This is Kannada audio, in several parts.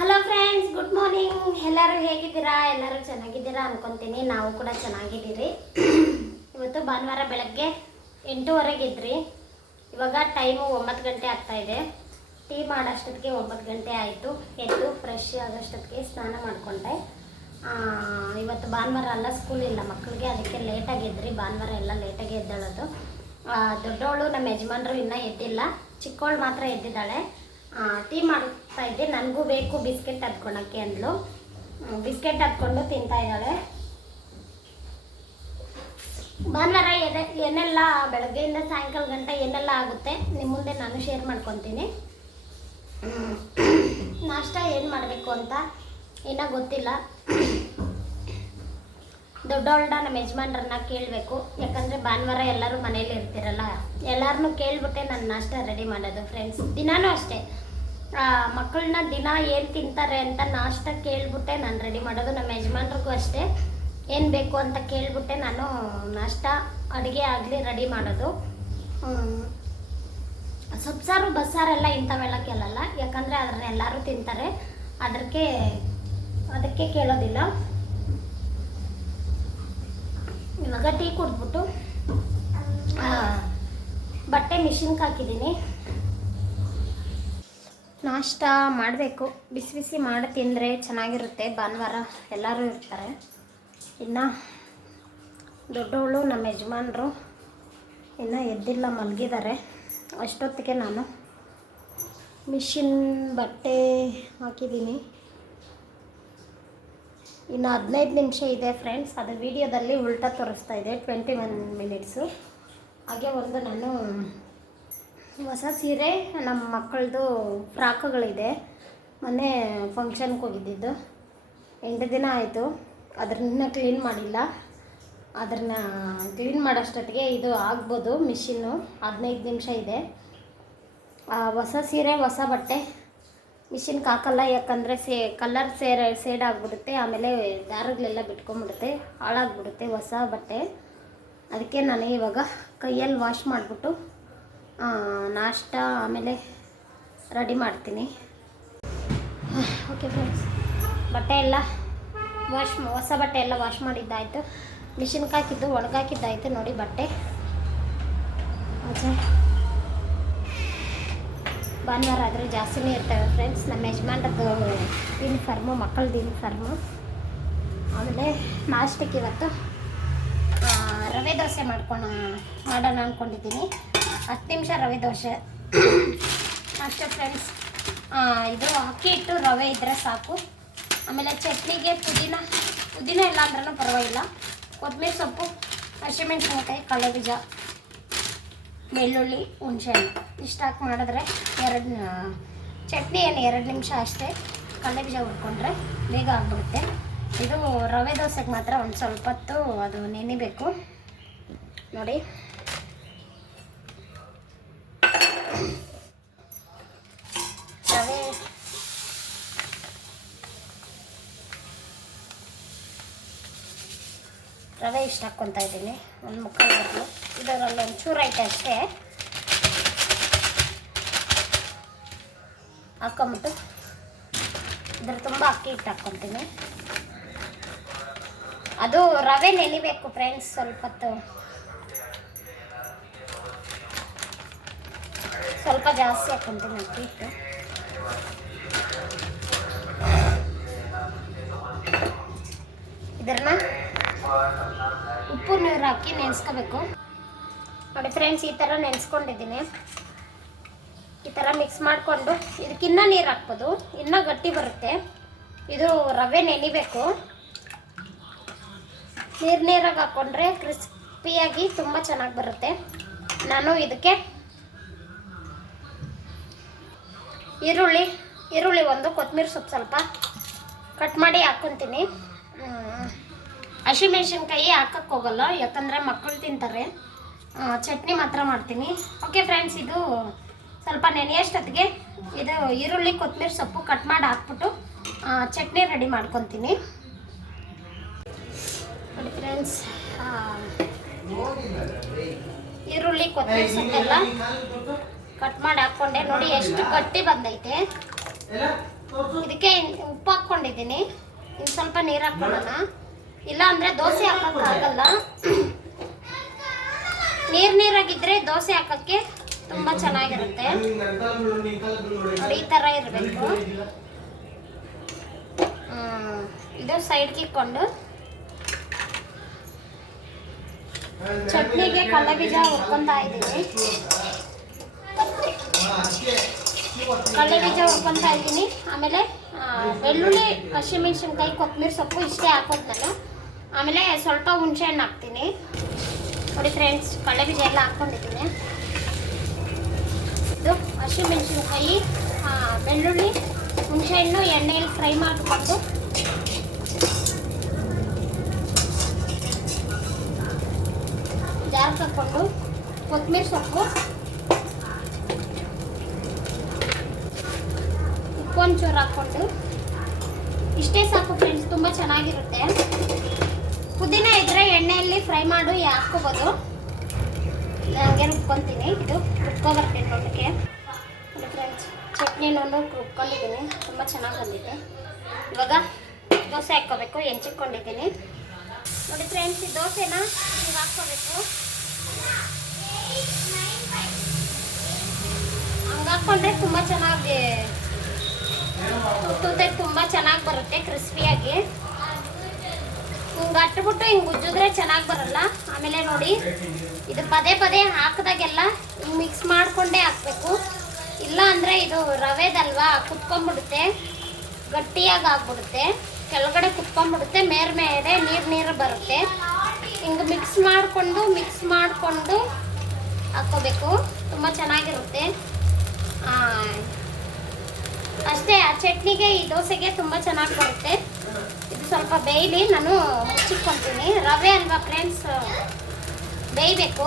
ಹಲೋ ಫ್ರೆಂಡ್ಸ್ ಗುಡ್ ಮಾರ್ನಿಂಗ್ ಎಲ್ಲರೂ ಹೇಗಿದ್ದೀರಾ? ಎಲ್ಲರೂ ಚೆನ್ನಾಗಿದ್ದೀರಾ ಅನ್ಕೊತೀನಿ. ನಾವು ಕೂಡ ಚೆನ್ನಾಗಿದ್ದೀರಿ. ಇವತ್ತು ಭಾನುವಾರ ಬೆಳಗ್ಗೆ ಎಂಟೂವರೆಗೆ ಇದ್ರಿ. ಇವಾಗ ಟೈಮು ಒಂಬತ್ತು ಗಂಟೆ ಆಗ್ತಾ ಇದೆ. ಟೀ ಮಾಡೋಷ್ಟೊತ್ತಿಗೆ ಒಂಬತ್ತು ಗಂಟೆ ಆಯಿತು. ಎದ್ದು ಫ್ರೆಶ್ ಆಗೋಷ್ಟೊತ್ತಿಗೆ ಸ್ನಾನ ಮಾಡಿಕೊಂಡೆ. ಇವತ್ತು ಭಾನುವಾರ ಅಲ್ಲ ಸ್ಕೂಲ್ ಇಲ್ಲ. ಮಕ್ಕಳಿಗೆ ಅದಕ್ಕೆ ಲೇಟಾಗಿ ಇದ್ರಿ ಭಾನುವಾರ ಎಲ್ಲ ಲೇಟಾಗಿ ಎದ್ದೇಳೋದು. ದೊಡ್ಡವಳು ನಮ್ಮ ಯಜಮಾನರು ಇನ್ನೂ ಎದ್ದಿಲ್ಲ. ಚಿಕ್ಕವಳು ಮಾತ್ರ ಎದ್ದಿದ್ದಾಳೆ. ಟೀ ಮಾಡ್ತಾ ಇದ್ದೆ. ನನಗೂ ಬೇಕು ಬಿಸ್ಕೆಟ್ ಹತ್ಕೊಳಕ್ಕೆ ಅಂದ್ಲು. ಬಿಸ್ಕೆಟ್ ಹತ್ಕೊಂಡು ತಿಂತಾ ಇದ್ದಾಳೆ. ಭಾನುವಾರ ಏನೆ ಏನೆಲ್ಲ ಬೆಳಗ್ಗೆಯಿಂದ ಸಾಯಂಕಾಲ ಗಂಟೆ ಏನೆಲ್ಲ ಆಗುತ್ತೆ. ನಿಮ್ಮ ಮುಂದೆ ನಾನು ಶೇರ್ ಮಾಡ್ಕೊತೀನಿ. ನಾಷ್ಟ ಏನು ಮಾಡಬೇಕು ಅಂತ? ಇನ್ನೂ ಗೊತ್ತಿಲ್ಲ. ದೊಡ್ಡವಳನ್ನ ನಮ್ಮ ಯಜಮಾನ್ರನ್ನ ಕೇಳಬೇಕು. ಯಾಕಂದರೆ ಭಾನುವಾರ ಎಲ್ಲರೂ ಮನೇಲಿ ಇರ್ತಿರಲ್ಲ ಎಲ್ಲರನ್ನೂ ಕೇಳ್ಬಿಟ್ಟೆ ನಾನು ನಾಷ್ಟ ರೆಡಿ ಮಾಡೋದು ಫ್ರೆಂಡ್ಸ್ ದಿನಾನೂ ಅಷ್ಟೇ. ಮಕ್ಕಳನ್ನ ದಿನ ಏನು ತಿಂತಾರೆ ಅಂತ ನಾಷ್ಟ ಕೇಳಿಬಿಟ್ಟೆ ನಾನು ರೆಡಿ ಮಾಡೋದು. ನಮ್ಮ ಯಜಮಾನ್ರಿಗೂ ಅಷ್ಟೇ. ಏನು ಬೇಕು ಅಂತ ಕೇಳಿಬಿಟ್ಟೆ ನಾನು ನಾಷ್ಟ, ಅಡುಗೆ ಆಗಲಿ ರೆಡಿ ಮಾಡೋದು. ಸೊಪ್ಸಾರು, ಬಸ್ಸಾರೆಲ್ಲ ಇಂಥವೆಲ್ಲ ಕೇಳಲ್ಲ. ಯಾಕಂದರೆ ಅದನ್ನ ಎಲ್ಲರೂ ತಿಂತಾರೆ. ಅದಕ್ಕೆ ಅದಕ್ಕೆ ಕೇಳೋದಿಲ್ಲ. ಇವಾಗ ಟೀ ಕುಡಿದ್ಬಿಟ್ಟು. ಬಟ್ಟೆ ಮಿಷಿನ್ಗೆ ಹಾಕಿದ್ದೀನಿ. ನಾಷ್ಟ ಮಾಡಬೇಕು. ಬಿಸಿ ಬಿಸಿ ಮಾಡಿ ತಿಂದರೆ ಚೆನ್ನಾಗಿರುತ್ತೆ. ಭಾನುವಾರ ಎಲ್ಲರೂ ಇರ್ತಾರೆ. ಇನ್ನು ದೊಡ್ಡವಳು ನಮ್ಮ ಯಜಮಾನರು ಇನ್ನು ಎದ್ದಿಲ್ಲ, ಮಲಗಿದ್ದಾರೆ. ಅಷ್ಟೊತ್ತಿಗೆ ನಾನು ಮಿಷಿನ್ ಬಟ್ಟೆ ಹಾಕಿದ್ದೀನಿ. ಇನ್ನು ಹದಿನೈದು ನಿಮಿಷ ಇದೆ ಫ್ರೆಂಡ್ಸ್ ಅದು ವಿಡಿಯೋದಲ್ಲಿ ಉಲ್ಟಾ ತೋರಿಸ್ತಾ ಇದೆ ಟ್ವೆಂಟಿ ಒನ್ ಮಿನಿಟ್ಸು ಹಾಗೆ ಒಂದು ನಾನು ಹೊಸ ಸೀರೆ ನಮ್ಮ ಮಕ್ಕಳದು ಫ್ರಾಕ್ಗಳಿದೆ. ಮೊನ್ನೆ ಫಂಕ್ಷನ್ಗೆ ಹೋಗಿದ್ದಿದ್ದು. ಎಂಟು ದಿನ ಆಯಿತು. ಅದನ್ನ ಕ್ಲೀನ್ ಮಾಡಿಲ್ಲ. ಅದನ್ನು ಕ್ಲೀನ್ ಮಾಡೋಷ್ಟೊತ್ತಿಗೆ ಇದು ಆಗ್ಬೋದು ಮಿಷಿನ್ನು ಹದಿನೈದು ನಿಮಿಷ ಇದೆ. ಹೊಸ ಸೀರೆ, ಹೊಸ ಬಟ್ಟೆ. ಮಿಷಿನ್ಗೆ ಹಾಕಲ್ಲ ಯಾಕಂದರೆ ಸೇ ಕಲರ್ ಸೇರ್, ಸೇಡ್ ಆಗಿಬಿಡುತ್ತೆ, ಆಮೇಲೆ ದಾರಗಳೆಲ್ಲ ಬಿಟ್ಕೊಂಡ್ಬಿಡುತ್ತೆ ಹಾಳಾಗ್ಬಿಡುತ್ತೆ, ಹೊಸ ಬಟ್ಟೆ. ಅದಕ್ಕೆ ನಾನು ಇವಾಗ ಕೈಯಲ್ಲಿ ವಾಶ್ ಮಾಡಿಬಿಟ್ಟು ನಾಷ್ಟ ಆಮೇಲೆ ರೆಡಿ ಮಾಡ್ತೀನಿ. ಓಕೆ ಫ್ರೆಂಡ್ಸ್ ಬಟ್ಟೆ ಎಲ್ಲ ವಾಶ್, ಹೊಸ ಬಟ್ಟೆ ಎಲ್ಲ ವಾಶ್ ಮಾಡಿದ್ದಾಯಿತು. ಮಿಷಿನ್ಗೆ ಹಾಕಿದ್ದು, ಒಣಗಾಕಿದ್ದಾಯಿತು ನೋಡಿ ಬಟ್ಟೆ. ಆಚೆ. ಭಾನುವಾರ ಆದರೆ ಜಾಸ್ತಿನೇ ಇರ್ತವೆ ಫ್ರೆಂಡ್ಸ್ ನಮ್ಮ ಯಜಮಾನ್ರದ್ದು ಯೂನಿಫಾರ್ಮು ಮಕ್ಕಳದ್ದು ಯೂನಿಫಾರ್ಮು ಆಮೇಲೆ ನಾಷ್ಟಕ್ಕೆ ಇವತ್ತು ರವೆ ದೋಸೆ ಮಾಡ್ಕೊಳ ಮಾಡೋಣ ಅಂದ್ಕೊಂಡಿದ್ದೀನಿ ಹತ್ತು ನಿಮಿಷ ರವೆ ದೋಸೆ. ಅಷ್ಟೇ ಫ್ರೆಂಡ್ಸ್ ಇದು ಅಕ್ಕಿ ಹಿಟ್ಟು, ರವೆ ಇದ್ದರೆ ಸಾಕು. ಆಮೇಲೆ ಚಟ್ನಿಗೆ ಪುದೀನ. ಪುದೀನ ಇಲ್ಲ ಅಂದ್ರೂ ಪರವಾಗಿಲ್ಲ. ಕೊತ್ತಂಬರಿ ಸೊಪ್ಪು, ಹಸಿಮೆಣಸಿನಕಾಯಿ ಕಳೆ ಬೀಜ. ಬೆಳ್ಳುಳ್ಳಿ ಹುಣಸೆಹಣ್ಣು ಇಷ್ಟು ಹಾಕಿ ಮಾಡಿದ್ರೆ ಎರಡು ಚಟ್ನಿ ಏನು ಎರಡು ನಿಮಿಷ ಅಷ್ಟೇ ಕಡಲೆ ಬೀಜ ಹುರ್ಕೊಂಡ್ರೆ ಬೇಗ ಆಗ್ಬಿಡುತ್ತೆ. ಇದು ರವೆ ದೋಸೆಗೆ ಮಾತ್ರ ಒಂದು ಸ್ವಲ್ಪ ಹೊತ್ತು ಅದು ನೆನಿಬೇಕು. ನೋಡಿ ರವೆ ಇಷ್ಟು ಹಾಕ್ಕೊತಾ ಇದ್ದೀನಿ ಒಂದು ಬದಲು ಇದರಲ್ಲಿ ಒಂಚೂರು ಐತೆ ಅಷ್ಟೇ. ಹಾಕೊಂಬಿಟ್ಟು ಇದ್ರ ತುಂಬ ಅಕ್ಕಿ ಹಿಟ್ಟು ಹಾಕ್ಕೊತೀನಿ ಅದು ರವೆ ನೆನಿಬೇಕು ಫ್ರೆಂಡ್ಸ್ ಸ್ವಲ್ಪ ಹೊತ್ತು. ಸ್ವಲ್ಪ ಜಾಸ್ತಿ ಹಾಕ್ಕೊತೀನಿ ಅಕ್ಕಿ ಹಿಟ್ಟು. ಇದನ್ನ ಉಪ್ಪು ನೀರು ಹಾಕಿ ನೆನೆಸ್ಕೋಬೇಕು. ನೋಡಿ ಫ್ರೆಂಡ್ಸ್ ಈ ಥರ ನೆನೆಸ್ಕೊಂಡಿದ್ದೀನಿ. ಈ ಥರ ಮಿಕ್ಸ್ ಮಾಡಿಕೊಂಡು ಇದಕ್ಕಿನ್ನ ನೀರು ಹಾಕ್ಬೋದು. ಇನ್ನೂ ಗಟ್ಟಿ ಬರುತ್ತೆ. ಇದು ರವೆ ನೆನಿಬೇಕು. ನೀರು ನೀರಾಗಿ ಹಾಕ್ಕೊಂಡ್ರೆ ಕ್ರಿಸ್ಪಿಯಾಗಿ ತುಂಬ ಚೆನ್ನಾಗಿ ಬರುತ್ತೆ. ನಾನು ಇದಕ್ಕೆ ಈರುಳ್ಳಿ ಈರುಳ್ಳಿ ಒಂದು ಕೊತ್ತಂಬರಿ ಸೊಪ್ಪು ಸ್ವಲ್ಪ ಕಟ್ ಮಾಡಿ ಹಾಕ್ಕೊತೀನಿ. ಹಸಿಮೆಣ್ಸಿನ್ಕಾಯಿ ಹಾಕಕ್ಕೆ ಹೋಗಲ್ಲ ಯಾಕಂದರೆ ಮಕ್ಕಳು ತಿಂತಾರೆ. ಚಟ್ನಿ ಮಾತ್ರ ಮಾಡ್ತೀನಿ. ಓಕೆ ಫ್ರೆಂಡ್ಸ್ ಇದು ಸ್ವಲ್ಪ ನೆನೆಯಷ್ಟೊತ್ತಿಗೆ ಇದು ಈರುಳ್ಳಿ ಕೊತ್ತಂಬರಿ ಸೊಪ್ಪು ಕಟ್ ಮಾಡಿ ಹಾಕ್ಬಿಟ್ಟು ಚಟ್ನಿ ರೆಡಿ ಮಾಡ್ಕೊತೀನಿ. ನೋಡಿ ಫ್ರೆಂಡ್ಸ್ ಈರುಳ್ಳಿ ಕೊತ್ತಂಬರಿ ಸೊಪ್ಪೆಲ್ಲ ಕಟ್ ಮಾಡಿ ಹಾಕ್ಕೊಂಡೆ. ನೋಡಿ ಎಷ್ಟು ಗಟ್ಟಿ ಬಂದೈತೆ. ಇದಕ್ಕೆ ಉಪ್ಪು ಹಾಕ್ಕೊಂಡಿದ್ದೀನಿ. ಇನ್ನು ಸ್ವಲ್ಪ ನೀರು ಹಾಕ್ಕೊಳ್ಳೋಣ ಇಲ್ಲ ಅಂದ್ರೆ ದೋಸೆ ಹಾಕೋಕ್ಕಾಗಲ್ಲ ನೀರು ನೀರಾಗಿದ್ದರೆ ದೋಸೆ ಹಾಕೋಕ್ಕೆ ತುಂಬ ಚೆನ್ನಾಗಿರುತ್ತೆ. ಈ ಥರ ಇರಬೇಕು. ಇದು ಸೈಡ್ಗೆ ಇಕ್ಕೊಂಡು. ಚಟ್ನಿಗೆ ಕಡಲೆ ಬೀಜ ಹುರ್ಕೊಂತಾ ಇದ್ದೀನಿ. ಕಡಲೆ ಬೀಜ ಹುರ್ಕೊಂತಾ ಇದ್ದೀನಿ. ಆಮೇಲೆ ಬೆಳ್ಳುಳ್ಳಿ, ಹಸಿಮೆಣ್ಸಿನ್ಕಾಯಿ ಕೊತ್ತಂಬರಿ ಸೊಪ್ಪು ಇಷ್ಟೇ ಹಾಕೋದು ನಾನು. ಆಮೇಲೆ ಸ್ವಲ್ಪ ಹುಣಸೆ ಹಣ್ಣು ಹಾಕ್ತೀನಿ. ನೋಡಿ ಫ್ರೆಂಡ್ಸ್ ಕಳೆ ಬೀಜ ಎಲ್ಲ ಹಾಕ್ಕೊಂಡಿದ್ದೀನಿ. ಇದು ಹಸಿಮೆಣಸಿನ್ಕಾಯಿ ಬೆಳ್ಳುಳ್ಳಿ, ಹುಣಸೆ ಹಣ್ಣು ಎಣ್ಣೆಯಲ್ಲಿ ಫ್ರೈ ಮಾಡಿಕೊಂಡು. ಜಾರ್ಗೆ ಹಾಕ್ಕೊಂಡು ಕೊತ್ತಂಬರಿ ಸೊಪ್ಪು. ಉಪ್ಪು ಒಂಚೂರು ಹಾಕ್ಕೊಂಡು. ಇಷ್ಟೇ ಸಾಕು ಫ್ರೆಂಡ್ಸ್ ತುಂಬ ಚೆನ್ನಾಗಿರುತ್ತೆ. ಪುದೀನ ಇದ್ರೆ ಎಣ್ಣೆಯಲ್ಲಿ ಫ್ರೈ ಮಾಡು ಹಾಕ್ಕೋಬೋದು. ಹಂಗೆ ರುಬ್ಕೊತೀನಿ. ಇದು ರುಬ್ಕೊ ಬರ್ತೀನಿ ನೋಡೋಕ್ಕೆ ನೋಡಿ ಫ್ರೆಂಡ್ಸ್ ಚಟ್ನಿನೂ ರುಬ್ಕೊಂಡಿದ್ದೀನಿ. ತುಂಬ ಚೆನ್ನಾಗಿ ಬಂದಿದೆ. ಇವಾಗ ದೋಸೆ ಹಾಕ್ಕೋಬೇಕು. ಹೆಂಚಿಕೊಂಡಿದ್ದೀನಿ ನೋಡಿ ಫ್ರೆಂಡ್ಸ್ ಈ ದೋಸೆನ ಹಿಂಗೆ ಹಾಕ್ಕೋಬೇಕು. ಹಂಗೆ ಹಾಕ್ಕೊಂಡ್ರೆ ತುಂಬ ಚೆನ್ನಾಗಿ ತುತ್ತೆ ತುಂಬ ಚೆನ್ನಾಗಿ ಬರುತ್ತೆ ಕ್ರಿಸ್ಪಿಯಾಗಿ ಹಿಂಗೆ ಅಟ್ಬಿಟ್ಟು ಹಿಂಗೆ ಉಜ್ಜಿದ್ರೆ ಚೆನ್ನಾಗಿ ಬರಲ್ಲ. ಆಮೇಲೆ ನೋಡಿ, ಇದು ಪದೇ ಪದೇ ಹಾಕಿದಾಗೆಲ್ಲ ಹಿಂಗೆ ಮಿಕ್ಸ್ ಮಾಡಿಕೊಂಡೇ ಹಾಕಬೇಕು. ಇಲ್ಲ ಅಂದರೆ ಇದು ರವೆದಲ್ವಾ, ಕುತ್ಕೊಂಡ್ಬಿಡುತ್ತೆ. ಗಟ್ಟಿಯಾಗಿ ಆಗ್ಬಿಡುತ್ತೆ. ಕೆಳಗಡೆ ಕುತ್ಕೊಂಡ್ಬಿಡುತ್ತೆ, ಮೇರ್ ಮೇಲೆ ನೀರು ನೀರು ಬರುತ್ತೆ. ಹಿಂಗೆ ಮಿಕ್ಸ್ ಮಾಡಿಕೊಂಡು ಮಿಕ್ಸ್ ಮಾಡಿಕೊಂಡು ಹಾಕ್ಕೋಬೇಕು. ತುಂಬ ಚೆನ್ನಾಗಿರುತ್ತೆ. ಅಷ್ಟೇ, ಆ ಚಟ್ನಿಗೆ ಈ ದೋಸೆಗೆ ತುಂಬ ಚೆನ್ನಾಗಿ ಬರುತ್ತೆ. ಸ್ವಲ್ಪ ಬೇಯಲಿ ನಾನು ಮುಚ್ಚಿಟ್ಕೊತೀನಿ ರವೆ ಅಲ್ವಾ ಫ್ರೆಂಡ್ಸ್ ಬೇಯಬೇಕು.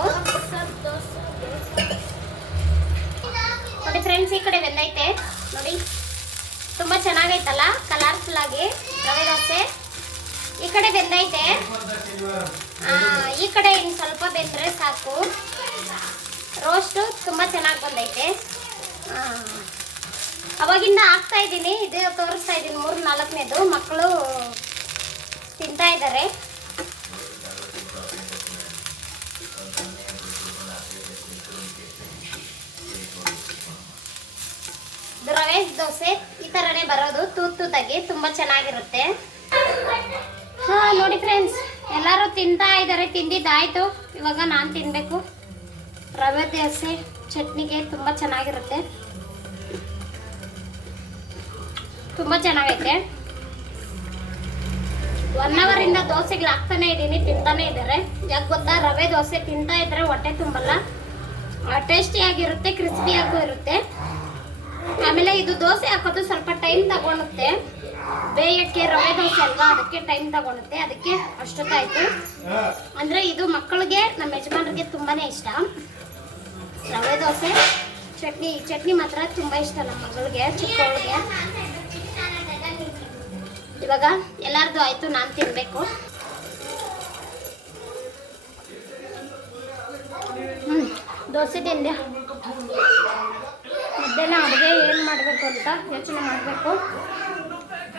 ನೋಡಿ ಫ್ರೆಂಡ್ಸ್ ಈ ಕಡೆ ಬೆಂದೈತೆ. ನೋಡಿ, ತುಂಬ ಚೆನ್ನಾಗೈತಲ್ಲ ಕಲರ್ಫುಲ್ ಆಗಿ ರವೆ ದೋಸೆ. ಈ ಕಡೆ ಬೆಂದೈತೆ. ಈ ಕಡೆ ಇನ್ನು ಸ್ವಲ್ಪ ಬೆಂದರೆ ಸಾಕು. ರೋಸ್ಟು ತುಂಬ ಚೆನ್ನಾಗಿ ಬಂದೈತೆ. ಅವಾಗಿಂದ ಹಾಕ್ತಾ ಇದ್ದೀನಿ. ಇದು ತೋರಿಸ್ತಾ ಇದ್ದೀನಿ, ಮೂರು ನಾಲ್ಕನೇದು. ಮಕ್ಕಳು ತಿಂತಾ ಇದ್ದಾರೆ. ಇದು ರವೆ ದೋಸೆ, ಈ ಥರನೇ ಬರೋದು. ತೂತ್ ತೂತಾಗಿ ತುಂಬ ಚೆನ್ನಾಗಿರುತ್ತೆ. ಹಾ, ನೋಡಿ ಫ್ರೆಂಡ್ಸ್ ಎಲ್ಲರೂ ತಿಂತಾ ಇದ್ದಾರೆ. ತಿಂದಿದ್ದಾಯ್ತು. ಇವಾಗ ನಾನು ತಿನ್ನಬೇಕು ರವೆ ದೋಸೆ, ಚಟ್ನಿಗೆ ತುಂಬ ಚೆನ್ನಾಗಿರುತ್ತೆ. ತುಂಬ ಚೆನ್ನಾಗೈತೆ. ಒನ್ ಅವರ್ ಇಂದ ದೋಸೆಗಳು ಹಾಕ್ತಾನೆ ಇದ್ದೀನಿ, ತಿಂತಾನೆ ಇದ್ದಾರೆ. ಯಾಕೆ ಗೊತ್ತಾ? ರವೆ ದೋಸೆ ತಿಂತಾ ಇದ್ರೆ ಹೊಟ್ಟೆ ತುಂಬಲ್ಲ. ಟೇಸ್ಟಿಯಾಗಿರುತ್ತೆ ಕ್ರಿಸ್ಪಿಯಾಗೂ ಇರುತ್ತೆ. ಆಮೇಲೆ ಇದು ದೋಸೆ ಹಾಕೋದು ಸ್ವಲ್ಪ ಟೈಮ್ ತಗೊಳುತ್ತೆ. ಬೇಯಕ್ಕೆ ರವೆ ದೋಸೆ ಅಲ್ವಾ? ಅದಕ್ಕೆ ಟೈಮ್ ತಗೊಳುತ್ತೆ. ಅದಕ್ಕೆ ಅಷ್ಟೊತ್ತಾಯ್ತು. ಅಂದ್ರೆ ಇದು ಮಕ್ಕಳಿಗೆ, ನಮ್ಮ ಯಜಮಾನರಿಗೆ ತುಂಬಾನೇ ಇಷ್ಟ. ರವೆ ದೋಸೆ, ಚಟ್ನಿ ಚಟ್ನಿ ಮಾತ್ರ ತುಂಬಾ ಇಷ್ಟ ನಮ್ಮ ಮಗಳಿಗೆ, ಚಿಕ್ಕವಳಿಗೆ. ಇವಾಗ ಎಲ್ಲಾರ್ದು ಆಯ್ತು ನಾನು ತಿನ್ಬೇಕು. ಹ್ಮ್ ದೋಸೆ ತಿಂದೆ. ಮಧ್ಯಾಹ್ನ ಅಡುಗೆ ಏನು ಮಾಡಬೇಕು ಅಂತ ಯೋಚನೆ ಮಾಡಬೇಕು.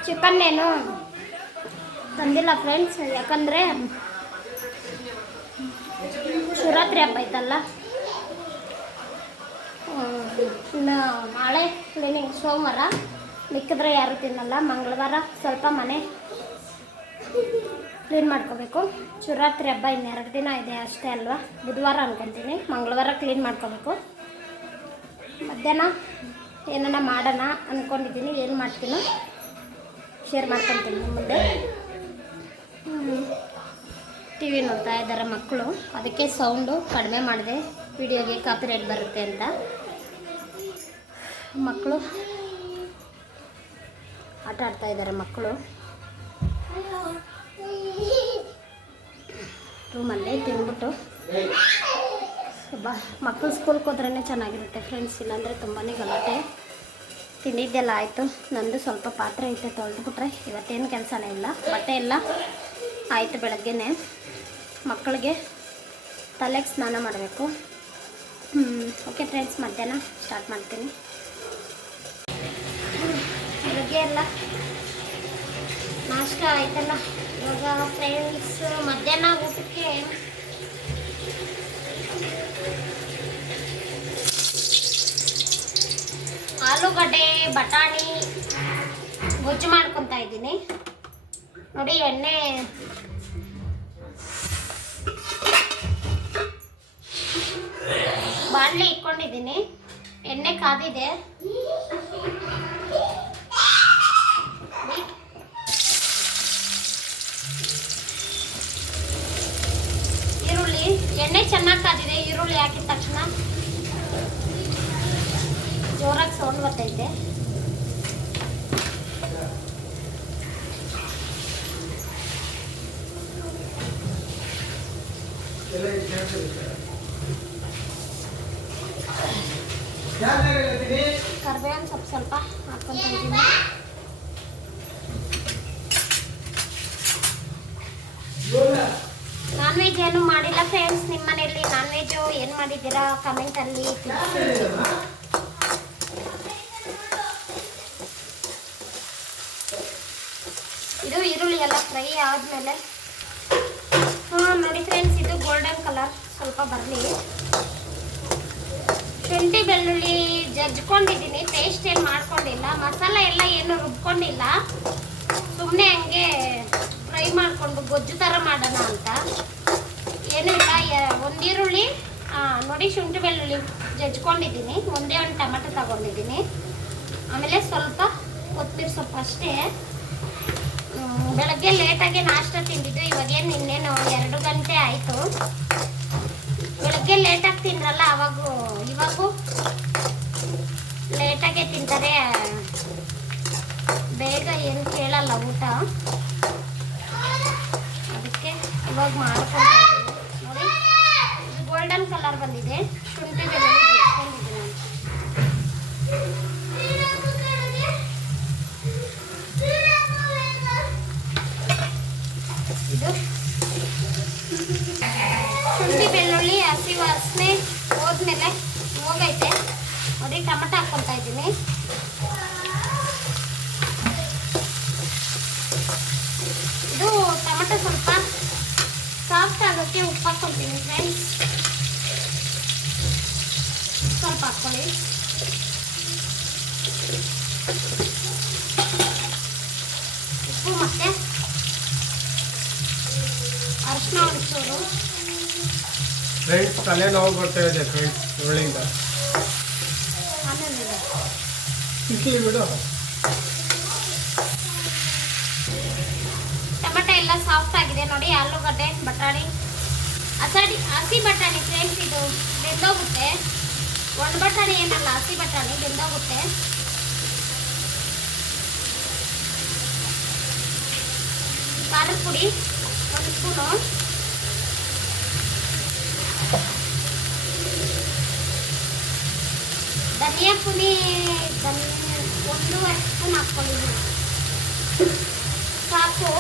ಚಿಕನ್ ಏನು ತಂದಿಲ್ಲ ಫ್ರೆಂಡ್ಸ್ ಯಾಕಂದರೆ ಶಿವರಾತ್ರಿ ಹಬ್ಬ ಹ್ಮ್, ನಾಳೆ ಕ್ಲೀನಿಂಗ್ ಸೋಮವಾರ. ಮಿಕ್ಕಿದ್ರೆ ಯಾರು ತಿನ್ನಲ್ಲ, ಮಂಗಳವಾರ ಸ್ವಲ್ಪ ಮನೆ ಕ್ಲೀನ್ ಮಾಡ್ಕೋಬೇಕು. ಶಿವರಾತ್ರಿ ಹಬ್ಬ ಇನ್ನೆರಡು ದಿನ ಇದೆ ಅಷ್ಟೇ ಅಲ್ವಾ? ಬುಧವಾರ ಅನ್ಕೊತೀನಿ, ಮಂಗಳವಾರ ಕ್ಲೀನ್ ಮಾಡ್ಕೋಬೇಕು. ಮಧ್ಯಾಹ್ನ ಏನನ್ನ ಮಾಡೋಣ ಅಂದ್ಕೊಂಡಿದ್ದೀನಿ ಏನು ಮಾಡ್ತೀನೋ ಶೇರ್ ಮಾಡ್ಕೊತೀನಿ ಮುಂದೆ. ಟಿ ವಿ ನೋಡ್ತಾ ಇದ್ದಾರೆ ಮಕ್ಕಳು, ಅದಕ್ಕೆ ಸೌಂಡು ಕಡಿಮೆ ಮಾಡಿದೆ, ವಿಡಿಯೋಗೆ ಕಾಪಿರೈಟ್ ಬರುತ್ತೆ ಅಂತ. ಮಕ್ಕಳು ಆಟ ಆಡ್ತಾ ಇದ್ದಾರೆ ಮಕ್ಕಳು. ರೂಮಲ್ಲಿ ತಿಂದ್ಬಿಟ್ಟು. ಬಾ, ಮಕ್ಕಳು ಸ್ಕೂಲ್ಗೆ ಹೋದ್ರೇ ಚೆನ್ನಾಗಿರುತ್ತೆ ಫ್ರೆಂಡ್ಸ್ ಇಲ್ಲಾಂದರೆ ತುಂಬಾ ಗಲಾಟೆ. ತಿಂದಿದ್ದೆಲ್ಲ ಆಯಿತು. ನಂದು ಸ್ವಲ್ಪ ಪಾತ್ರೆ ಐತೆ, ತೊಳೆದ್ಬಿಟ್ರೆ ಇವತ್ತೇನು ಕೆಲಸನೇ ಇಲ್ಲ. ಬಟ್ಟೆ ಎಲ್ಲ ಆಯಿತು ಬೆಳಗ್ಗೆನೆ. ಮಕ್ಕಳಿಗೆ ತಲೆಗೆ ಸ್ನಾನ ಮಾಡಬೇಕು. ಓಕೆ ಫ್ರೆಂಡ್ಸ್ ಮಧ್ಯಾಹ್ನ ಸ್ಟಾರ್ಟ್ ಮಾಡ್ತೀನಿ. ಬೆಳಗ್ಗೆ ಎಲ್ಲ ನಾಷ್ಟ ಆಯ್ತಲ್ಲ. ಇವಾಗ ಫ್ರೆಂಡ್ಸ್ ಮಧ್ಯಾಹ್ನ ಊಟಕ್ಕೆ ಆಲೂಗಡ್ಡೆ, ಬಟಾಣಿ, ಗೊಜ್ಜು ಮಾಡ್ಕೊತಾ ಇದ್ದೀನಿ. ನೋಡಿ, ಎಣ್ಣೆ. ಬಾಣಲೆ ಇಟ್ಕೊಂಡಿದ್ದೀನಿ. ಎಣ್ಣೆ ಕಾದಿದೆ ಈರುಳ್ಳಿ ಎಣ್ಣೆ ಚೆನ್ನಾಗಿ ಕಾದಿದೆ ಈರುಳ್ಳಿ ಹಾಕಿದ ತಕ್ಷಣ ಜೋರಾಗಿ ಸೌಂಡ್ ಬರ್ತೈತೆ ಕರ್ಬೇವಿನ ಸೊಪ್ಪು ಸ್ವಲ್ಪ ಹಾಕ್ಕೊಂತ ಇದ್ದೀನಿ ನಾನ್ ವೆಜ್ ಏನು ಮಾಡಿಲ್ಲ ಫ್ರೆಂಡ್ಸ್ ನಿಮ್ಮ ಮನೆಯಲ್ಲಿ ನಾನ್ ವೆಜ್ ಏನು ಮಾಡಿದ್ದೀರಾ? ಕಮೆಂಟಲ್ಲಿ ತಿಳಿಸಿ. ಇದು ಈರುಳ್ಳಿ ಎಲ್ಲ ಫ್ರೈ ಆದಮೇಲೆ. ಹಾಂ, ನೋಡಿ ಫ್ರೆಂಡ್ಸ್ ಇದು ಗೋಲ್ಡನ್ ಕಲರ್ ಸ್ವಲ್ಪ ಬರಲಿ. ಶುಂಠಿ ಬೆಳ್ಳುಳ್ಳಿ ಜಜ್ಕೊಂಡಿದ್ದೀನಿ ಟೇಸ್ಟ್ ಏನು ಮಾಡ್ಕೊಂಡಿಲ್ಲ. ಮಸಾಲ ಎಲ್ಲ ಏನು ರುಬ್ಕೊಂಡಿಲ್ಲ. ಸುಮ್ಮನೆ ಹಂಗೆ ಫ್ರೈ ಮಾಡಿಕೊಂಡು ಗೊಜ್ಜು ಥರ ಮಾಡೋಣ ಅಂತ. ಏನಿಲ್ಲ ಇಲ್ಲ ಒಂದು ಈರುಳ್ಳಿ ನೋಡಿ ಶುಂಠಿ ಬೆಳ್ಳುಳ್ಳಿ ಜಜ್ಕೊಂಡಿದ್ದೀನಿ. ಒಂದೇ ಒಂದು ಟೊಮೆಟೊ ತಗೊಂಡಿದ್ದೀನಿ. ಆಮೇಲೆ ಸ್ವಲ್ಪ ಕೊತ್ತಂಬರಿ ಸೊಪ್ಪು ಅಷ್ಟೇ. ಬೆಳಗ್ಗೆ ಲೇಟಾಗಿ ನಾಷ್ಟ ತಿಂದಿದ್ದು ಇವಾಗೇನು ಇನ್ನೇನು ಎರಡು ಗಂಟೆ ಆಯಿತು. ಬೆಳಗ್ಗೆ ಲೇಟಾಗಿ ತಿಂದ್ರಲ್ಲ, ಅವಾಗ, ಇವಾಗೂ ಲೇಟಾಗೆ ತಿಂತಾರೆ. ಬೇಗ ಏನು ಕೇಳಲ್ಲ ಊಟ. ಅದಕ್ಕೆ ಇವಾಗ ಮಾಡ್ಕೊಂಡು ಗೋಲ್ಡನ್ ಕಲರ್ ಬಂದಿದೆ. ಶುಂಠಿ ಬೆಳ್ಳುಳ್ಳಿ. ಇದು ಶುಂಠಿ ಬೆಳ್ಳುಳ್ಳಿ, ಹಸಿ ವಾಸನೆ ಹೋದ್ಮೇಲೆ ಹೋಗೈತೆ. ನೋಡಿ, ಟಮಟೊ ಹಾಕ್ಕೊಳ್ತಾ ಇದ್ದೀನಿ. ಇದು ಟೊಮೆಟೊ ಸ್ವಲ್ಪ ಸಾಫ್ಟ್ ಆಗೋಕ್ಕೆ ಉಪ್ಪು ಹಾಕ್ಕೊಳ್ತೀನಿ ಫ್ರೆಂಡ್ಸ್ ಹಾಕ್ಕೊಳ್ಳಿ ಉಪ್ಪು ಮತ್ತೆ ಅರಿಶಿನ ಒಂಚೂರು ಫ್ರೆಂಡ್ಸ್ ಟೊಮೆಟೊ ಎಲ್ಲ ಸಾಫ್ಟ್ ಆಗಿದೆ ನೋಡಿ, ಆಲೂಗಡ್ಡೆ, ಬಟಾಣಿ. ಹಸಿ ಬಟಾಣಿ ಫ್ರೆಂಡ್ಸ್ ಇದು ಬೆಂದೋಗುತ್ತೆ. ಒಣ ಬಟಾಣಿ ಏನಲ್ಲ ಹಸಿ ಬಟಾಣಿ ಬೆಂದೋಗುತ್ತೆ ಖಾರದ ಪುಡಿ, ಒಂದು ಸ್ಪೂನು. ಧನಿಯಾ ಪುಡಿ, ಧನ್ ಒಂದೂವರೆ ಸ್ಪೂನ್ ಹಾಕ್ಕೊಂಡಿದ್ದೀನಿ. ಸಾಕು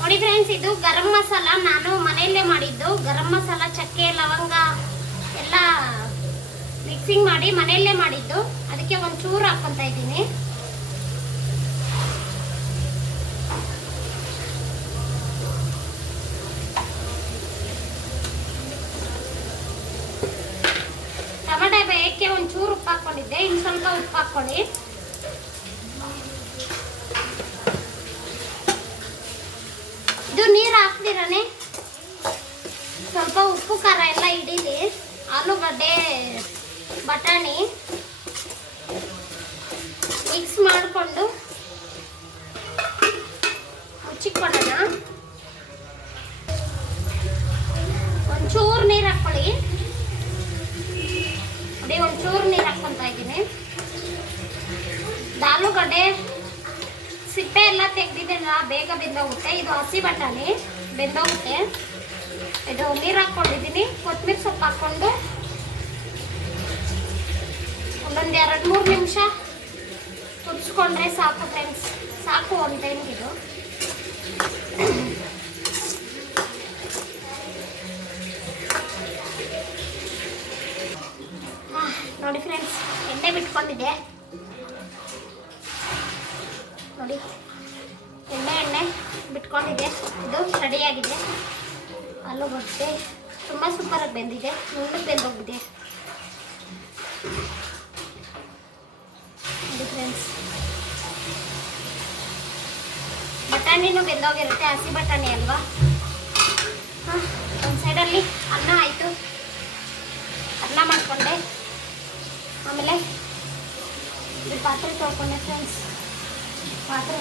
ನೋಡಿ ಫ್ರೆಂಡ್ಸ್ ಇದು ಗರಂ ಮಸಾಲ. ನಾನು ಮನೆಯಲ್ಲೇ ಮಾಡಿದ್ದು. ಗರಂ ಮಸಾಲ, ಚಕ್ಕೆ, ಲವಂಗ ಎಲ್ಲ ಮಿಕ್ಸಿಂಗ್ ಮಾಡಿ ಮನೆಯಲ್ಲೇ ಮಾಡಿದ್ದು. ಅದಕ್ಕೆ ಒಂದು ಚೂರು ಇದ್ದೀನಿ. ಟೊಮೆಟೊ ಬೇಯಕ್ಕೆ ಒಂದು ಚೂರು ಉಪ್ಪು ಹಾಕ್ಕೊಂಡಿದ್ದೆ. ಇನ್ನು ಸ್ವಲ್ಪ ಉಪ್ಪು ಹಾಕ್ಕೊಳ್ಳಿ. ಇದು ನೀರು ಹಾಕ್ತೀರಾನೆ? ಸ್ವಲ್ಪ ಉಪ್ಪು, ಖಾರ ಎಲ್ಲ ಹಿಡೀಲಿ ಆಲೂಗಡ್ಡೆ, ಬಟಾಣಿ ಮಿಕ್ಸ್ ಮಾಡಿಕೊಂಡು ಮುಚ್ಚಿಕೊಳ್ಳೋಣ ಒಂಚೂರು ನೀರು ಹಾಕ್ಕೊಳ್ಳಿ. ಅದೇ ಒಂಚೂರು ನೀರು ಹಾಕ್ಕೊಂತ ಇದ್ದೀನಿ. ಇದು ಆಲೂಗಡ್ಡೆ ಸಿಪ್ಪೆ ಎಲ್ಲ ತೆಗ್ದಿದ್ದೆಲ್ಲ ಬೇಗ ಬೆಂದೋಗುತ್ತೆ. ಇದು ಹಸಿ ಬಟಾಣಿ ಬೆಂದೋಗುತ್ತೆ. ಇದು ನೀರು ಹಾಕ್ಕೊಂಡಿದ್ದೀನಿ. ಕೊತ್ತಂಬರಿ ಸೊಪ್ಪು ಹಾಕ್ಕೊಂಡು ಒಂದೊಂದು ಎರಡು ಮೂರು ನಿಮಿಷ ಕುದಿಸ್ಕೊಂಡ್ರೆ ಸಾಕು ಫ್ರೆಂಡ್ಸ್ ಸಾಕು ಒಂದು ಇದು ನೋಡಿ ಫ್ರೆಂಡ್ಸ್ ಎಣ್ಣೆ ಬಿಟ್ಕೊಂಡಿದ್ದೆ. ನೋಡಿ. ಎಣ್ಣೆ ಎಣ್ಣೆ ಬಿಟ್ಕೊಂಡಿದೆ. ಇದು ರೆಡಿಯಾಗಿದೆ ಆಲೂಗಡ್ಡೆ ತುಂಬ ಸೂಪರಾಗಿ ಬೆಂದಿದೆ. ನುಣ್ಣಗೆ ಬೆಂದೋಗಿದೆ ನೋಡಿ ಬಟಾಣಿನೂ ಬೆಂದೋಗಿರುತ್ತೆ. ಹಸಿ ಬಟಾಣಿ ಅಲ್ವಾ? ಹಾಂ, ಒಂದು ಸೈಡಲ್ಲಿ ಅನ್ನ ಆಯಿತು. ಅನ್ನ ಮಾಡಿಕೊಂಡೆ. ಆಮೇಲೆ ಇದು ಪಾತ್ರೆ ತೊಳ್ಕೊಂಡೆ ಫ್ರೆಂಡ್ಸ್ ಪಾತ್ರೆ.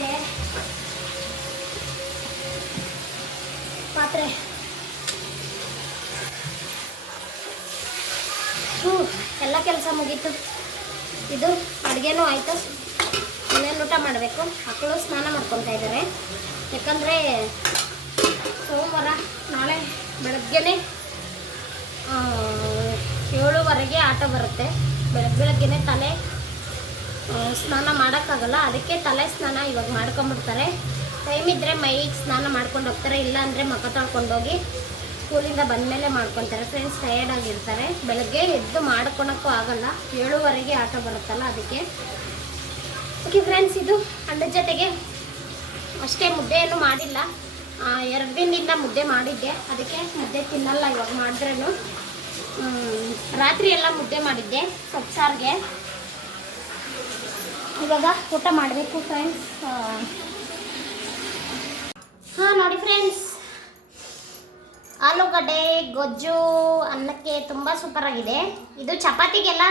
ಪಾತ್ರೆ. ಹ್ಞೂ, ಎಲ್ಲ ಕೆಲಸ ಮುಗೀತು. ಇದು ಅಡುಗೆನೂ ಆಯಿತು. ಇನ್ನೇನು ಊಟ ಮಾಡಬೇಕು? ಮಕ್ಕಳು ಸ್ನಾನ ಮಾಡ್ಕೊತಾ ಇದ್ದಾರೆ. ಯಾಕಂದರೆ ಸೋಮವಾರ, ನಾಳೆ ಬೆಳಗ್ಗೆನೇ ಏಳುವರೆಗೆ ಆಟ ಬರುತ್ತೆ. ಬೆಳಗ್ಗೆ ಬೆಳಗ್ಗೆನೆ ತಲೆ ಸ್ನಾನ ಮಾಡೋಕ್ಕಾಗಲ್ಲ. ಅದಕ್ಕೆ ತಲೆ ಸ್ನಾನ ಇವಾಗ ಮಾಡ್ಕೊಂಬಿಡ್ತಾರೆ. ಟೈಮ್ ಇದ್ದರೆ ಮೈಗೆ ಸ್ನಾನ ಮಾಡ್ಕೊಂಡು ಹೋಗ್ತಾರೆ. ಇಲ್ಲ ಅಂದರೆ ಮುಖ ತೊಳ್ಕೊಂಡೋಗಿ ಸ್ಕೂಲಿಂದ ಬಂದಮೇಲೆ ಮಾಡ್ಕೊತಾರೆ. ಫ್ರೆಂಡ್ಸ್ ಟಯರ್ಡ್ ಆಗಿರ್ತಾರೆ. ಬೆಳಗ್ಗೆ ಎದ್ದು ಮಾಡ್ಕೊಳಕ್ಕೂ ಆಗಲ್ಲ. ಏಳುವರೆಗೆ ಆಟ ಬರುತ್ತಲ್ಲ ಅದಕ್ಕೆ. ಓಕೆ ಫ್ರೆಂಡ್ಸ್ ಇದು ಅನ್ನದ ಜೊತೆಗೆ ಅಷ್ಟೇ ಮುದ್ದೆ ಏನು ಮಾಡಿಲ್ಲ ಎರಡು ದಿನದಿಂದ ಮುದ್ದೆ ಮಾಡಿದ್ದೆ. ಅದಕ್ಕೆ ಮುದ್ದೆ ತಿನ್ನಲ್ಲ ಇವಾಗ ಮಾಡಿದ್ರೂ ರಾತ್ರಿ ಎಲ್ಲ ಮುದ್ದೆ ಮಾಡಿದ್ದೆ. ಸೊಪ್ಪು ಇವಾಗ ಊಟ ಮಾಡಬೇಕು ಫ್ರೆಂಡ್ಸ್ ಹಾಂ, ನೋಡಿ ಫ್ರೆಂಡ್ಸ್ ಆಲೂಗಡ್ಡೆ, ಗೊಜ್ಜು, ಅನ್ನಕ್ಕೆ ತುಂಬ ಸೂಪರಾಗಿದೆ ಇದು ಚಪಾತಿಗೆಲ್ಲ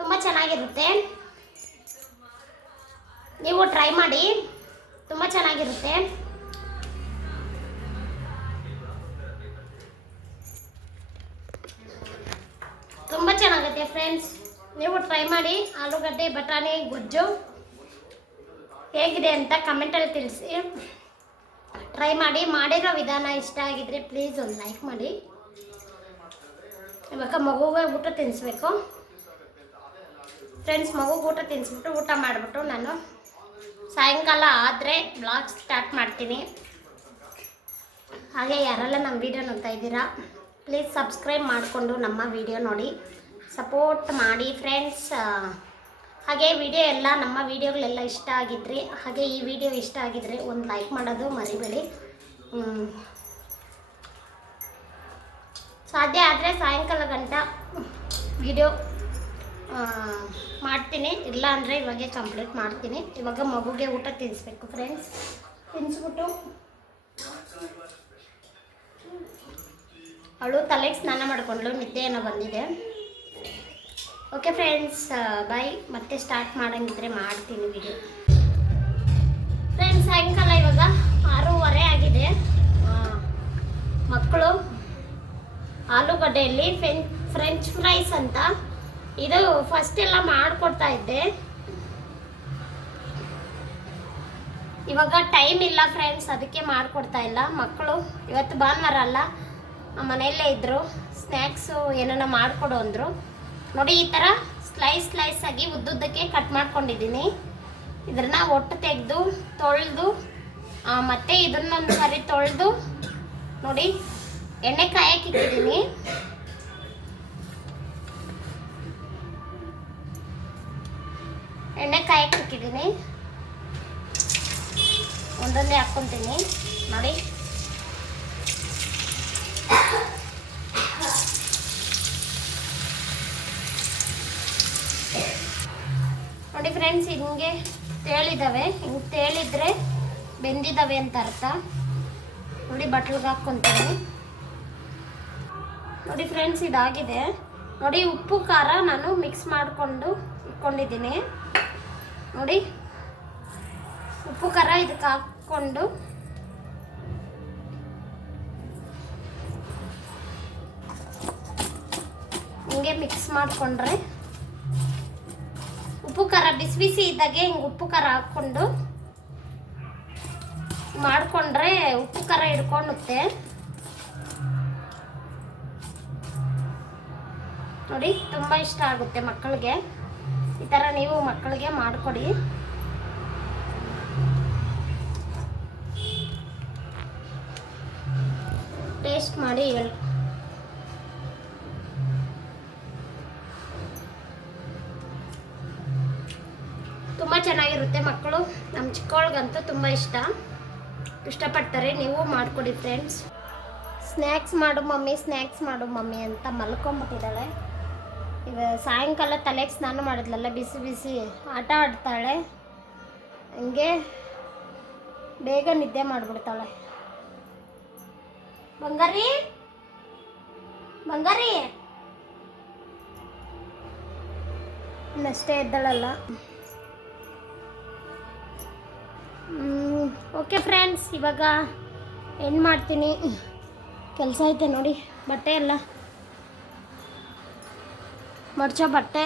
ತುಂಬ ಚೆನ್ನಾಗಿರುತ್ತೆ. ನೀವು ಟ್ರೈ ಮಾಡಿ, ತುಂಬ ಚೆನ್ನಾಗಿರುತ್ತೆ. ತುಂಬ ಚೆನ್ನಾಗುತ್ತೆ ಫ್ರೆಂಡ್ಸ್ ನೀವು ಟ್ರೈ ಮಾಡಿ ಆಲೂಗಡ್ಡೆ, ಬಟಾಣಿ, ಗೊಜ್ಜು ಹೇಗಿದೆ ಅಂತ ಕಮೆಂಟಲ್ಲಿ ತಿಳಿಸಿ. ಟ್ರೈ ಮಾಡಿ, ಮಾಡಿರೋ ವಿಧಾನ ಇಷ್ಟ ಆಗಿದ್ರೆ ಪ್ಲೀಸ್ ಒಂದು ಲೈಕ್ ಮಾಡಿ. ಇವಾಗ ಮಗುಗೆ ಊಟ ತಿನ್ನಿಸ್ಬೇಕು ಫ್ರೆಂಡ್ಸ್ ಮಗುಗೆ ಊಟ ತಿನ್ನಿಸ್ಬಿಟ್ಟು ಊಟ ಮಾಡಿಬಿಟ್ಟು ನಾನು ಸಾಯಂಕಾಲ ಆದರೆ ಬ್ಲಾಗ್ ಸ್ಟಾರ್ಟ್ ಮಾಡ್ತೀನಿ. ಹಾಗೆ ಯಾರೆಲ್ಲ ನಮ್ಮ ವಿಡಿಯೋ ನೋಡ್ತಾ ಇದ್ದೀರಾ ಪ್ಲೀಸ್ ಸಬ್ಸ್ಕ್ರೈಬ್ ಮಾಡಿಕೊಂಡು ನಮ್ಮ ವಿಡಿಯೋ ನೋಡಿ. ಸಪೋರ್ಟ್ ಮಾಡಿ ಫ್ರೆಂಡ್ಸ್. ಹಾಗೆ ವಿಡಿಯೋ ಎಲ್ಲ ನಮ್ಮ ವಿಡಿಯೋಗಳೆಲ್ಲ ಇಷ್ಟ ಆಗಿದ್ರಿ, ಹಾಗೆ ಈ ವಿಡಿಯೋ ಇಷ್ಟ ಆಗಿದ್ರೆ ಒಂದು ಲೈಕ್ ಮಾಡೋದು ಮರಿಬೇಡಿ. ಸಾಧ್ಯ ಆದರೆ ಸಾಯಂಕಾಲ ಗಂಟ ವಿಡಿಯೋ ಮಾಡ್ತೀನಿ. ಇಲ್ಲ ಅಂದರೆ ಇವಾಗೆ ಕಂಪ್ಲೀಟ್ ಮಾಡ್ತೀನಿ. ಇವಾಗ ಮಗುಗೆ ಊಟ ತಿನ್ನಿಸ್ಬೇಕು ಫ್ರೆಂಡ್ಸ್. ತಿನ್ನಿಸ್ಬಿಟ್ಟು ಅವಳು ತಲೆಗೆ ಸ್ನಾನ ಮಾಡಿಕೊಂಡ್ಳು, ನಿದ್ದೆ ಏನೋ ಬಂದಿದೆ. ಓಕೆ ಫ್ರೆಂಡ್ಸ್ ಬಾಯ್ ಮತ್ತೆ ಸ್ಟಾರ್ಟ್ ಮಾಡಂಗಿದ್ರೆ ಮಾಡ್ತೀನಿ ವಿಡಿಯೋ ಫ್ರೆಂಡ್ಸ್ ಸಾಯಂಕಾಲ ಇವಾಗ ಆರೂವರೆ ಆಗಿದೆ. ಮಕ್ಕಳು, ಆಲೂಗಡ್ಡೆಯಲ್ಲಿ ಫೆನ್ ಫ್ರೆಂಚ್ ಫ್ರೈಸ್ ಅಂತ ಇದು ಫಸ್ಟ್ ಎಲ್ಲ ಮಾಡಿಕೊಡ್ತಾ ಇದ್ದೆ. ಇವಾಗ ಟೈಮ್ ಇಲ್ಲ ಫ್ರೆಂಡ್ಸ್ ಅದಕ್ಕೆ ಮಾಡಿಕೊಡ್ತಾ ಇಲ್ಲ. ಮಕ್ಕಳು, ಇವತ್ತು ಭಾನುವಾರ ಅಲ್ಲ ಮನೆಯಲ್ಲೇ ಇದ್ದರು ಸ್ನ್ಯಾಕ್ಸು ಏನನ್ನ ಮಾಡಿಕೊಡು ಅಂದರು. ನೋಡಿ, ಈ ಥರ ಸ್ಲೈಸ್ ಸ್ಲೈಸ್ ಆಗಿ ಉದ್ದುದ್ದಕ್ಕೆ ಕಟ್ ಮಾಡ್ಕೊಂಡಿದ್ದೀನಿ. ಇದನ್ನ ಒಟ್ಟು ತೆಗೆದು, ತೊಳೆದು ಮತ್ತೆ ಇದನ್ನೊಂದು ಸರಿ ತೊಳೆದು, ನೋಡಿ, ಎಣ್ಣೆ ಕಾಯಕ್ಕೆ ಇಟ್ಟಿದ್ದೀನಿ. ಎಣ್ಣೆ ಕಾಯಕ್ಕೆ ಇಟ್ಟಿದ್ದೀನಿ. ಒಂದೊಂದೇ ಹಾಕ್ಕೊತೀನಿ. ನೋಡಿ. ನೋಡಿ ಫ್ರೆಂಡ್ಸ್ ಹಿಂಗೆ ತೇಳಿದಾವೆ. ಹಿಂಗೆ ತೇಳಿದ್ರೆ ಬೆಂದಿದ್ದಾವೆ ಅಂತ ಅರ್ಥ. ನೋಡಿ ಬಟ್ಲಿಗೆ ಹಾಕ್ಕೊತೀನಿ. ನೋಡಿ ಫ್ರೆಂಡ್ಸ್ ಇದಾಗಿದೆ. ನೋಡಿ ಉಪ್ಪು, ಖಾರ ನಾನು ಮಿಕ್ಸ್ ಮಾಡಿಕೊಂಡು ಇಟ್ಕೊಂಡಿದ್ದೀನಿ. ನೋಡಿ, ಉಪ್ಪು, ಖಾರ ಇದಕ್ಕೆ ಹಾಕ್ಕೊಂಡು ಹಿಂಗೆ ಮಿಕ್ಸ್ ಮಾಡಿಕೊಂಡ್ರೆ ಉಪ್ಪು ಖಾರ ಬಿಸಿ ಬಿಸಿ ಇದ್ದಾಗೆ ಹಿಂಗೆ ಉಪ್ಪು ಖಾರ ಹಾಕ್ಕೊಂಡು ಮಾಡಿಕೊಂಡ್ರೆ ಉಪ್ಪು ಖಾರ ಹಿಡ್ಕೊಂಡುತ್ತೆ. ನೋಡಿ, ತುಂಬ ಇಷ್ಟ ಆಗುತ್ತೆ ಮಕ್ಕಳಿಗೆ. ಈ ಥರ ನೀವು ಮಕ್ಕಳಿಗೆ ಮಾಡಿಕೊಡಿ. ಟೇಸ್ಟ್ ಮಾಡಿ ಹೇಳಿ ತುಂಬ ಚೆನ್ನಾಗಿರುತ್ತೆ ಮಕ್ಕಳು. ನಮ್ಮ ಚಿಕ್ಕವಳಿಗಂತೂ ತುಂಬ ಇಷ್ಟ. ಇಷ್ಟಪಡ್ತಾರೆ, ನೀವು ಮಾಡಿಕೊಡಿ ಫ್ರೆಂಡ್ಸ್ ಸ್ನ್ಯಾಕ್ಸ್ ಮಾಡು ಮಮ್ಮಿ ಸ್ನ್ಯಾಕ್ಸ್ ಮಾಡು ಮಮ್ಮಿ ಅಂತ ಮಲ್ಕೊಂಬಿಟ್ಟಿದ್ದಾಳೆ ಈಗ ಸಾಯಂಕಾಲ ತಲೆಗೆ ಸ್ನಾನ ಮಾಡಿದ್ಲಲ್ಲ, ಬಿಸಿ ಬಿಸಿ ಆಟ ಆಡ್ತಾಳೆ. ಹಂಗೆ ಬೇಗ ನಿದ್ದೆ ಮಾಡಿಬಿಡ್ತಾಳೆ. ಬಂಗಾರಿ? ಬಂಗಾರಿ? ಇನ್ನಷ್ಟೇ ಎದ್ದಳಲ್ಲ ಓಕೆ ಫ್ರೆಂಡ್ಸ್ ಇವಾಗ ಏನು ಮಾಡ್ತೀನಿ? ಕೆಲಸ ಐತೆ ನೋಡಿ, ಬಟ್ಟೆ ಎಲ್ಲ. ಮಡ್ಚೋ ಬಟ್ಟೆ.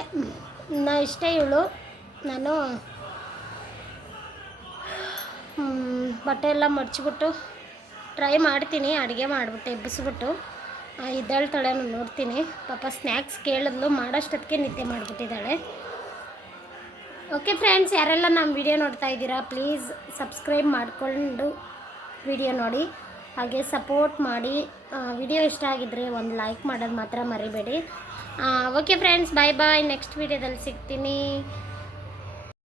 ನಾ ಇಷ್ಟೇ ಇವಳು ನಾನು ಬಟ್ಟೆ ಎಲ್ಲ ಮಡ್ಚಿಬಿಟ್ಟು ಟ್ರೈ ಮಾಡ್ತೀನಿ, ಅಡುಗೆ ಮಾಡಿಬಿಟ್ಟು, ಎಬ್ಬಿಸ್ಬಿಟ್ಟು. ಇದ್ದಾಳ್ತಾಳೆ ನಾನು ನೋಡ್ತೀನಿ. ಪಾಪ ಸ್ನ್ಯಾಕ್ಸ್ ಕೇಳಿದ್ಲು, ಮಾಡೋಷ್ಟೊತ್ತಿಗೆ ನಿದ್ದೆ ಮಾಡಿಬಿಟ್ಟಿದ್ದಾಳೆ. ಓಕೆ ಫ್ರೆಂಡ್ಸ್ ಯಾರೆಲ್ಲ ನಮ್ಮ ವಿಡಿಯೋ ನೋಡ್ತಾ ಇದ್ದೀರಾ ಪ್ಲೀಸ್ ಸಬ್ಸ್ಕ್ರೈಬ್ ಮಾಡಿಕೊಂಡು ವಿಡಿಯೋ ನೋಡಿ. ಹಾಗೆ ಸಪೋರ್ಟ್ ಮಾಡಿ. ವಿಡಿಯೋ ಇಷ್ಟ ಆಗಿದ್ದರೆ ಒಂದು ಲೈಕ್ ಮಾಡೋದು ಮಾತ್ರ ಮರಿಬೇಡಿ. Okay friends bye bye next ವಿಡಿಯೋದಲ್ಲಿ ಸಿಗ್ತೀನಿ.